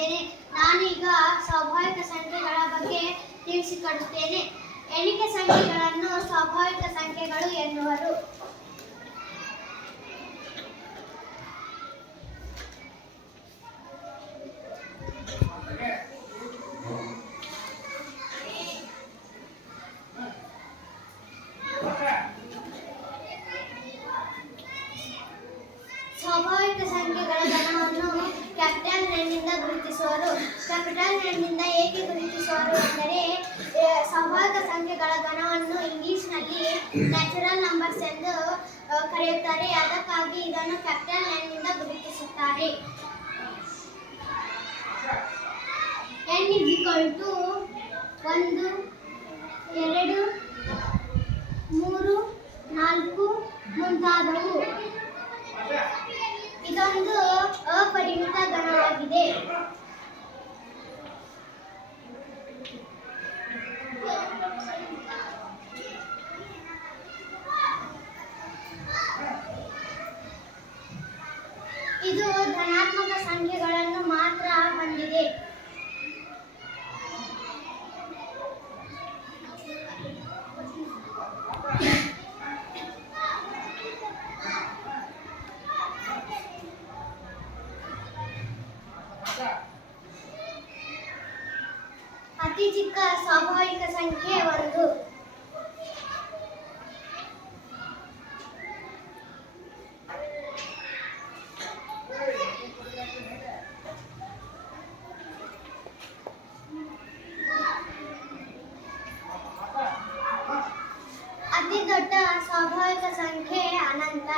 ಮಾಡಿದ್ದೇನೆ ನಾನೀಗ ಸ್ವಾಭಾವಿಕ ಸಂಖ್ಯೆಗಳ ಬಗ್ಗೆ ತಿಳಿಸಿಕೊಡುತ್ತೇನೆ. ಎಣಿಕೆ ಸಂಖ್ಯೆಗಳನ್ನು ಸ್ವಾಭಾವಿಕ ಸಂಖ್ಯೆಗಳು ಎನ್ನುವರು. ಕ್ಯಾಪಿಟಲ್ ನೆನ್ನಿಂದ ಗುರುತಿಸುವರು. ಕ್ಯಾಪಿಟಲ್ ನೆನ್ನಿಂದ ಏಕೆ ಗುರುತಿಸುವರು ಎಂದರೆ ಸಂವಾಹಕ ಸಂಖ್ಯೆಗಳ ಗಣವನ್ನು ಇಂಗ್ಲಿಷ್ನಲ್ಲಿ ನ್ಯಾಚುರಲ್ ನಂಬರ್ಸ್ ಎಂದು ಕರೆಯುತ್ತಾರೆ. ಅದಕ್ಕಾಗಿ ಇದನ್ನು ಕ್ಯಾಪಿಟಲ್ ನೆನ್ನಿಂದ ಗುರುತಿಸುತ್ತಾರೆ. ಎನ್ ಈಕ್ವಲ್ ಟು ಒಂದು, ಎರಡು, ಮೂರು, ನಾಲ್ಕು ಮುಂತಾದವು. ಇದೊಂದು ಇದು ಧನಾತ್ಮಕ ಸಂಖ್ಯೆಗಳನ್ನು ಮಾತ್ರ ಹೊಂದಿದೆ ಚಿಕ್ಕ ಸ್ವಾಭಾವಿಕ ಸಂಖ್ಯೆ ಒಂದು ಅತಿ ದೊಡ್ಡ ಸ್ವಾಭಾವಿಕ ಸಂಖ್ಯೆ ಅನಂತ